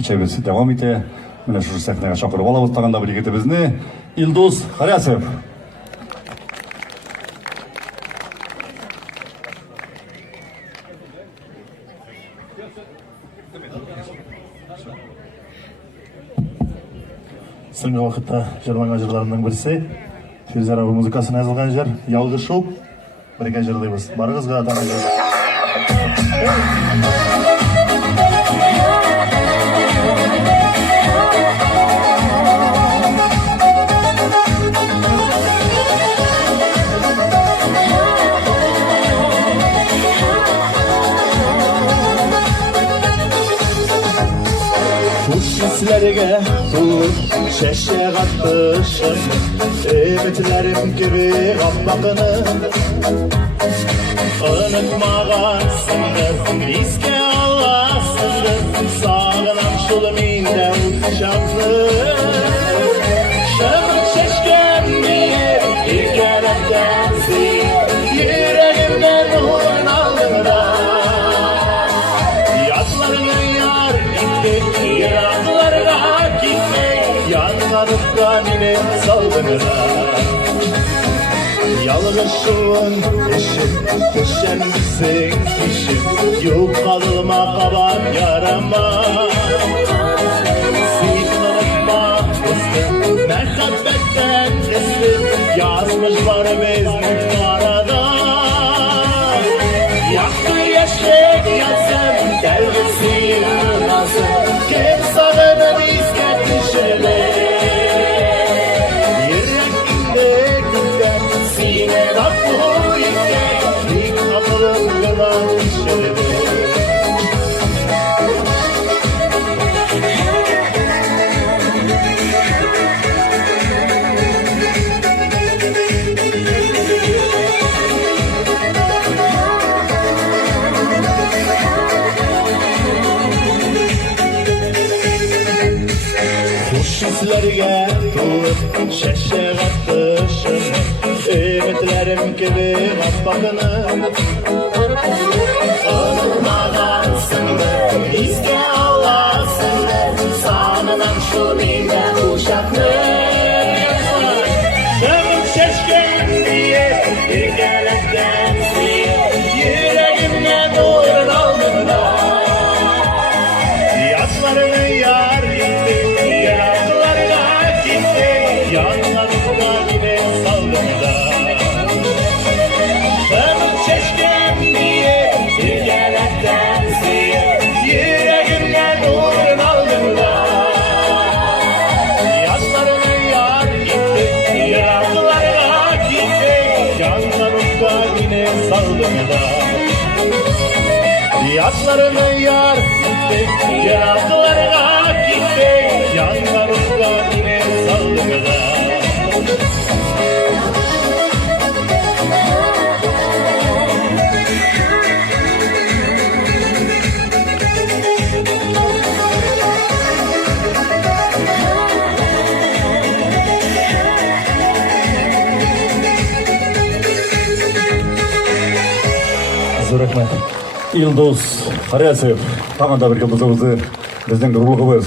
кечебиз давам ите. Мына ушу сахнага чакырып алабыз тагында бир егетибизни, Илдус Харясов. Соңғы вакытта жырланган жырларымдын бирси Фирuz араба музыкасына жазылган жыр Ялгыш ул. Бирге жырлайбыз. Барыгызга таанылуу. Sizlerge tutup şeşe katmışım, ümitlerim gibi kapmakını unutmağansındır, iske Allah'sındır, sağlam şuluminde uçaklı şamır şeşkem diye bir gerektensin, yüreğimden ruhun aldın da yatlarını yar gitti, yıraklarına gitti, yanlarıp kanını saldırına yalgışın eşim, düşenmişsin işim, yok kalma kaban yarama sıkılma kızım, merhabetten teslim, yazmış var bezmiş arada yaktı yaşayıp yatsam, gelmesin nasıl, kim sağını isket düşürler yüreğimde günden, sine kapı yüksek, bir kapılım yılan düşürler Sizlerge tutup şeşe katmışım, ümitlerim gibi kapmakını unutmağansındır, iske Allah'sındır, sanılan şu minde uşaklı şamır şeşkem diye bir gerektensin, yüreğimden nurun aldın da yatlarını yar gitti, yanlarına yine saldırda şamır şeşkem diye bir gerektensin, yüreğimden nurun aldın da yatlarını yar gitti, yıraklarına gitti, yanlarına yine saldırda yatlarını yar gitti, yıraklarına gitti, yanlarına yine saldırda Зор рахмат. Илдус Харясов тагында бир кызыбызды биздин урлугубуз